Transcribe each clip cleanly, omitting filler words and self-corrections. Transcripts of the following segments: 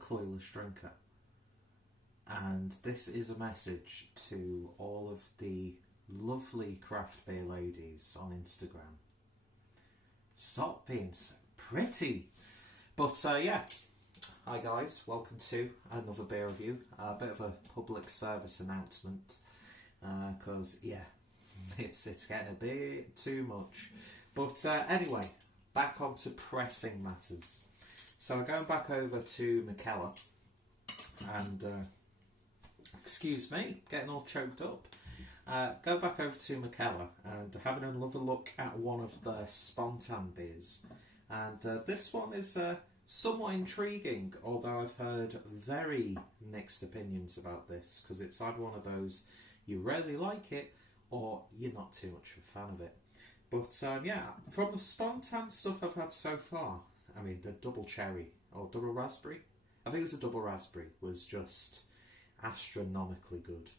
clueless drinker, and this is a message to all of the lovely craft beer ladies on Instagram. Stop being so pretty. But yeah, hi guys, welcome to another beer review. A bit of a public service announcement, because yeah, it's getting a bit too much. But anyway, back on to pressing matters. So we're going back over to Mikkeller, and excuse me, getting all choked up. Go back over to Mikkeller and having another look at one of the Spontan beers. And this one is somewhat intriguing, although I've heard very mixed opinions about this, because it's either one of those you really like it or you're not too much of a fan of it. But yeah, from the Spontan stuff I've had so far, I mean, the double cherry or double raspberry, I think it was a double raspberry, was just astronomically good.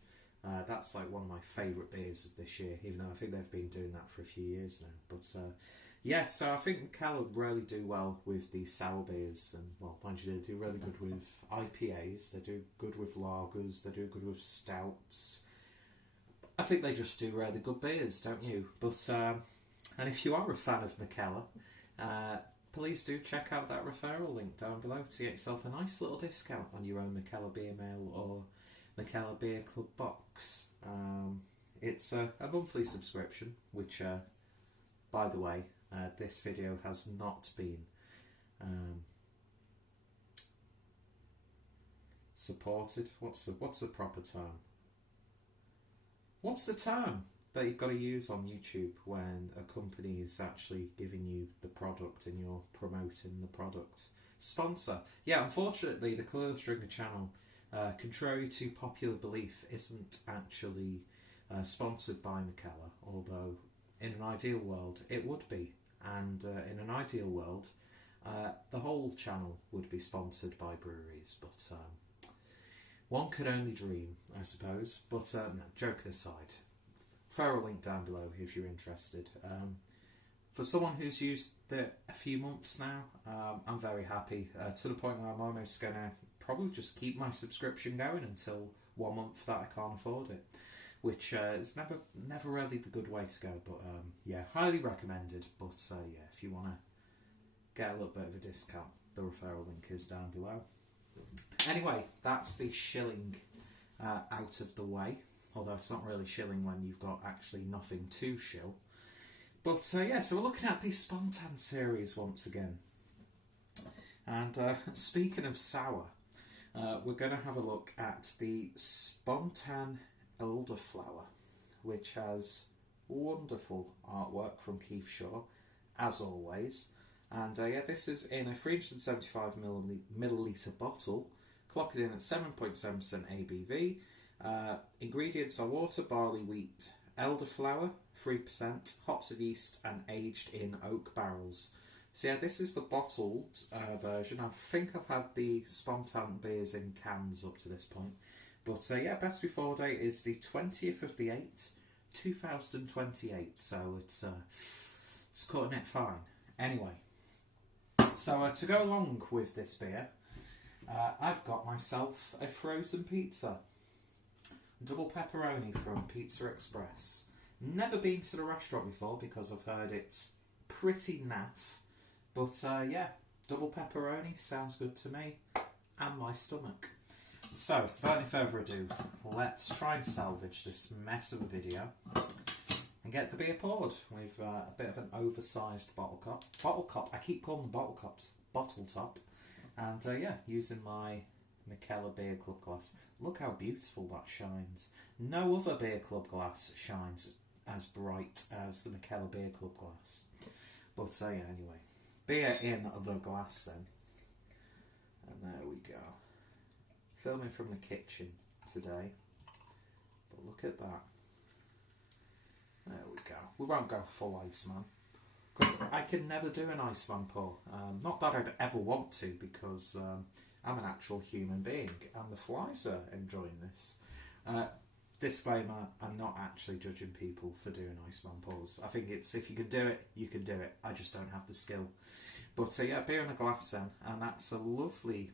That's like one of my favourite beers of this year, even though I think they've been doing that for a few years now. But yeah, so I think Mikkeller really do well with the sour beers, and well, mind you, they do really good with IPAs, they do good with lagers, they do good with stouts. I think they just do really good beers, don't you? But and if you are a fan of Mikkeller, please do check out that referral link down below to get yourself a nice little discount on your own Mikkeller Beer Mail or Mikkeller Beer Club box. It's a monthly subscription, which, by the way, this video has not been supported. What's the proper term? What's the term that you've got to use on YouTube when a company is actually giving you the product and you're promoting the product? Sponsor. Yeah, unfortunately, the Clueless Drinker channel, contrary to popular belief, isn't actually sponsored by Mikkeller, although in an ideal world it would be. And in an ideal world, the whole channel would be sponsored by breweries, but one could only dream, I suppose. But no, joking aside, throw a link down below if you're interested. For someone who's used it a few months now, I'm very happy, to the point where I'm almost going to probably just keep my subscription going until 1 month that I can't afford it, which is never really the good way to go. But yeah, highly recommended. But yeah, if you want to get a little bit of a discount, the referral link is down below. Anyway, that's the shilling out of the way, although it's not really shilling when you've got actually nothing to shill. But yeah, so we're looking at the Spontan series once again. And speaking of sour, we're going to have a look at the Spontanelderflower, which has wonderful artwork from Keith Shaw, as always. And yeah, this is in a 375 milliliter bottle, clocking in at 7.7% ABV. Ingredients are water, barley, wheat, elderflower, 3%, hops and yeast, and aged in oak barrels. So yeah, this is the bottled version. I think I've had the Spontan beers in cans up to this point. But yeah, best before date is the 20th of the 8th, 2028. So it's cutting it fine. Anyway, so to go along with this beer, I've got myself a frozen pizza. Double pepperoni from Pizza Express. Never been to the restaurant before because I've heard it's pretty naff. But yeah, double pepperoni sounds good to me and my stomach. So, without any further ado, let's try and salvage this mess of a video and get the beer poured with a bit of an oversized bottle top. I keep calling them bottle cups. Bottle top. And yeah, using my Mikkeller Beer Club glass. Look how beautiful that shines. No other Beer Club glass shines as bright as the Mikkeller Beer Club glass. But yeah, anyway. Beer in the glass then. And there we go. Filming from the kitchen today. But look at that. There we go. We won't go full Iceman, because I can never do an Iceman pour. Not that I'd ever want to, because I'm an actual human being and the flies are enjoying this. Disclaimer, I'm not actually judging people for doing Iceman pours. I think it's, if you can do it, you can do it. I just don't have the skill. But yeah, beer in a glass then, and that's a lovely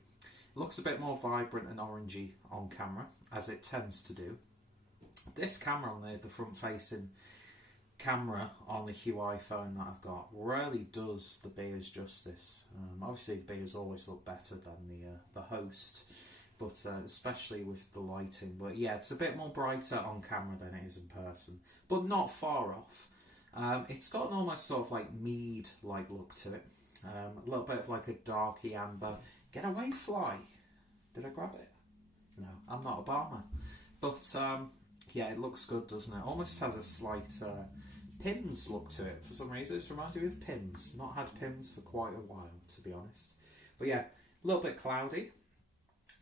Looks a bit more vibrant and orangey on camera, as it tends to do. This camera on the front-facing camera on the Hue iPhone that I've got really does the beers justice. Obviously, the beers always look better than the host, but especially with the lighting. But yeah, it's a bit more brighter on camera than it is in person, but not far off. It's got an almost sort of like mead-like look to it. A little bit of like a darky amber. Get away, fly! Did I grab it? No, I'm not a barman. But yeah, it looks good, doesn't it? Almost has a slight Pims look to it for some reason. It's reminded me of Pims. Not had Pims for quite a while, to be honest. But yeah, a little bit cloudy.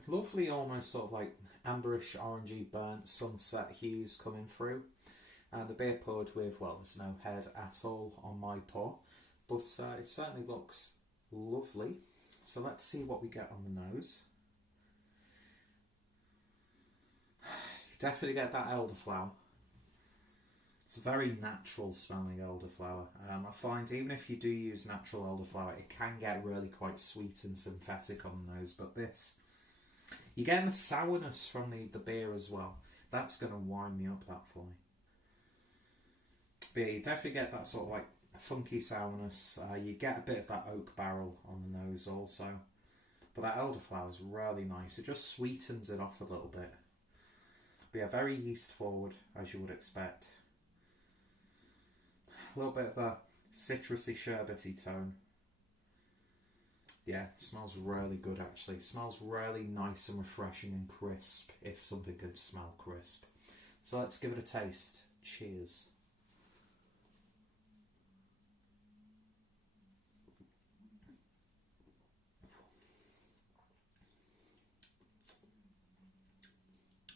Lovely, almost sort of like amberish, orangey, burnt sunset hues coming through. The beer poured with, well, there's no head at all on my pour, but it certainly looks lovely. So let's see what we get on the nose. You definitely get that elderflower. It's a very natural smelling elderflower. I find even if you do use natural elderflower, it can get really quite sweet and synthetic on the nose, but this, you're getting the sourness from the beer as well. That's going to wind me up, that fly. But yeah, you definitely get that sort of like funky sourness. You get a bit of that oak barrel on the nose also. But that elderflower is really nice. It just sweetens it off a little bit. But yeah, very yeast forward, as you would expect. A little bit of a citrusy, sherbety tone. Yeah, it smells really good actually. It smells really nice and refreshing and crisp, if something can smell crisp. So let's give it a taste. Cheers.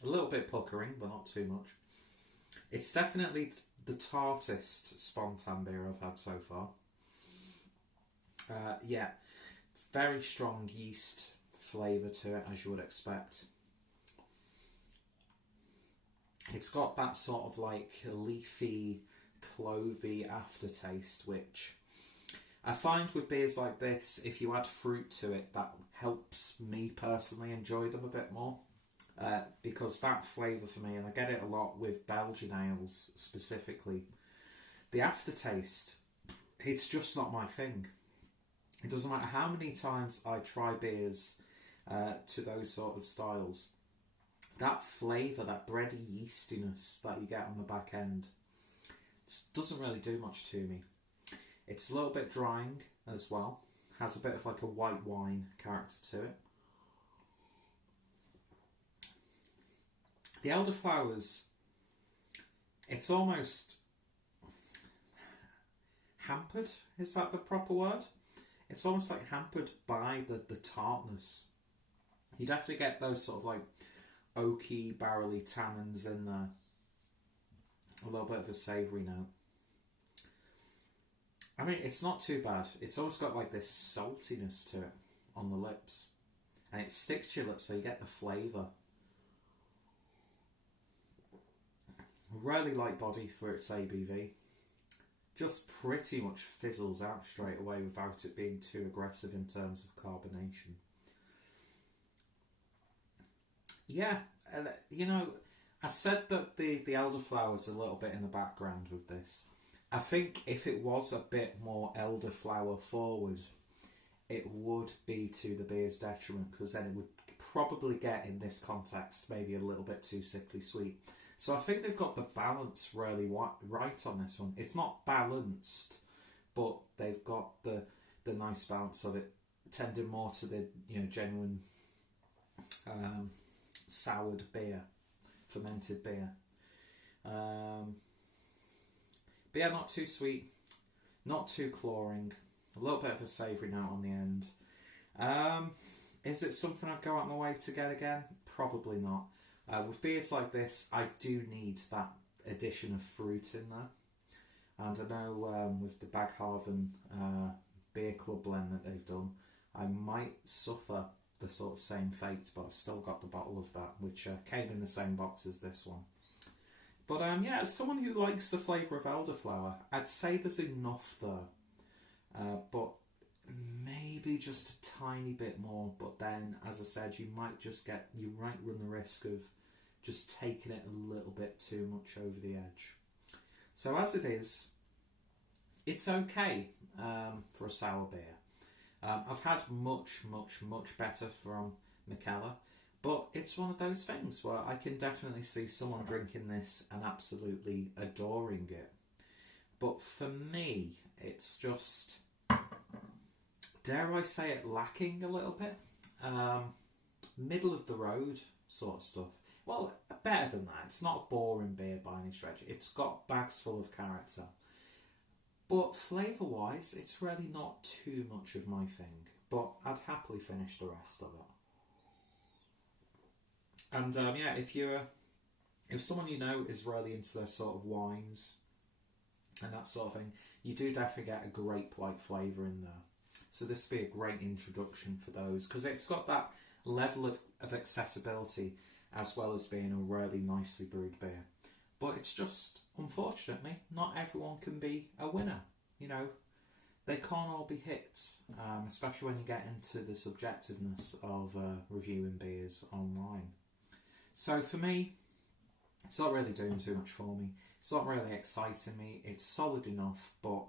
A little bit puckering, but not too much. It's definitely the tartest Spontan beer I've had so far. Yeah, very strong yeast flavour to it, as you would expect. It's got that sort of like leafy, clovey aftertaste, which I find with beers like this, if you add fruit to it, that helps me personally enjoy them a bit more. Because that flavour for me, and I get it a lot with Belgian ales specifically, the aftertaste, it's just not my thing. It doesn't matter how many times I try beers to those sort of styles, that flavour, that bready yeastiness that you get on the back end, doesn't really do much to me. It's a little bit drying as well, has a bit of like a white wine character to it. The elderflowers, it's almost hampered, is that the proper word? It's almost like hampered by the tartness. You definitely get those sort of like oaky, barrely tannins in there. A little bit of a savoury note. I mean, it's not too bad. It's always got like this saltiness to it on the lips. And it sticks to your lips, so you get the flavour. Really light body for its ABV. Just pretty much fizzles out straight away without it being too aggressive in terms of carbonation. Yeah, you know, I said that the elderflower's a little bit in the background with this. I think if it was a bit more elderflower forward, it would be to the beer's detriment, because then it would probably get, in this context, maybe a little bit too sickly sweet. So I think they've got the balance really right on this one. It's not balanced, but they've got the nice balance of it, tending more to the genuine soured beer, fermented beer. But yeah, not too sweet, not too cloying, a little bit of a savoury note on the end. Is it something I'd go out my way to get again? Probably not. With beers like this, I do need that addition of fruit in there. And I know with the Baghaven Beer Club blend that they've done, I might suffer the sort of same fate, but I've still got the bottle of that, which came in the same box as this one. But yeah, as someone who likes the flavour of elderflower, I'd say there's enough there. But maybe just a tiny bit more, but then, as I said, you might run the risk of just taking it a little bit too much over the edge. So as it is, it's okay for a sour beer. I've had much better from Mikkeller, but it's one of those things where I can definitely see someone drinking this and absolutely adoring it. But for me, it's just, dare I say it, lacking a little bit. Middle of the road sort of stuff. Well, better than that. It's not a boring beer by any stretch. It's got bags full of character. But flavour-wise, it's really not too much of my thing. But I'd happily finish the rest of it. And yeah, if someone you know is really into their sort of wines and that sort of thing, you do definitely get a grape-like flavour in there. So this would be a great introduction for those, because it's got that level of accessibility as well as being a really nicely brewed beer. But it's just, unfortunately, not everyone can be a winner. You know, they can't all be hits, especially when you get into the subjectiveness of reviewing beers online. So for me, it's not really doing too much for me. It's not really exciting me. It's solid enough, but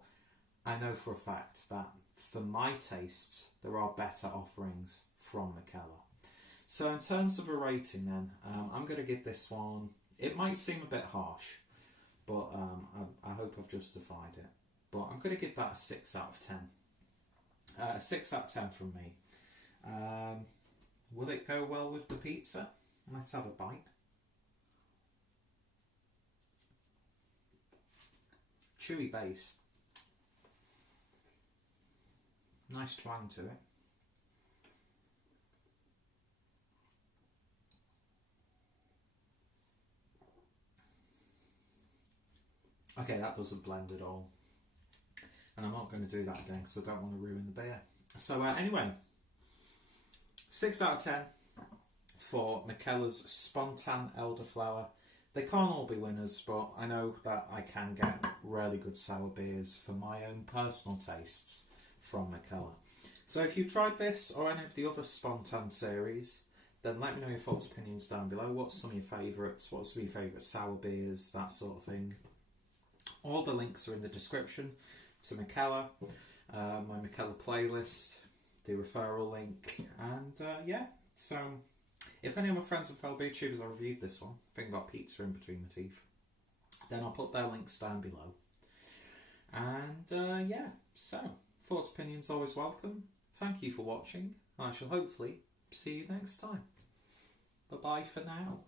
I know for a fact that for my tastes, there are better offerings from Mikkeller. So in terms of a rating then, I'm going to give this one, it might seem a bit harsh, but I hope I've justified it. But I'm going to give that a 6 out of 10. A 6 out of 10 from me. Will it go well with the pizza? Let's have a bite. Chewy base. Nice twang to it. Okay, that doesn't blend at all. And I'm not going to do that again because I don't want to ruin the beer. So anyway, 6 out of 10 for Mikkeller's Spontanelderflower. They can't all be winners, but I know that I can get really good sour beers for my own personal tastes from Mikkeller. So if you've tried this or any of the other Spontan series, then let me know your thoughts, opinions down below. What's some of your favourites? What's some of your favourite sour beers? That sort of thing. All the links are in the description to Mikkeller, my Mikkeller playlist, the referral link, and yeah, so if any of my friends and fellow beer tubers have reviewed this one, I think I've got pizza in between my teeth, then I'll put their links down below. And yeah, so thoughts, opinions always welcome. Thank you for watching, and I shall hopefully see you next time. Bye bye for now.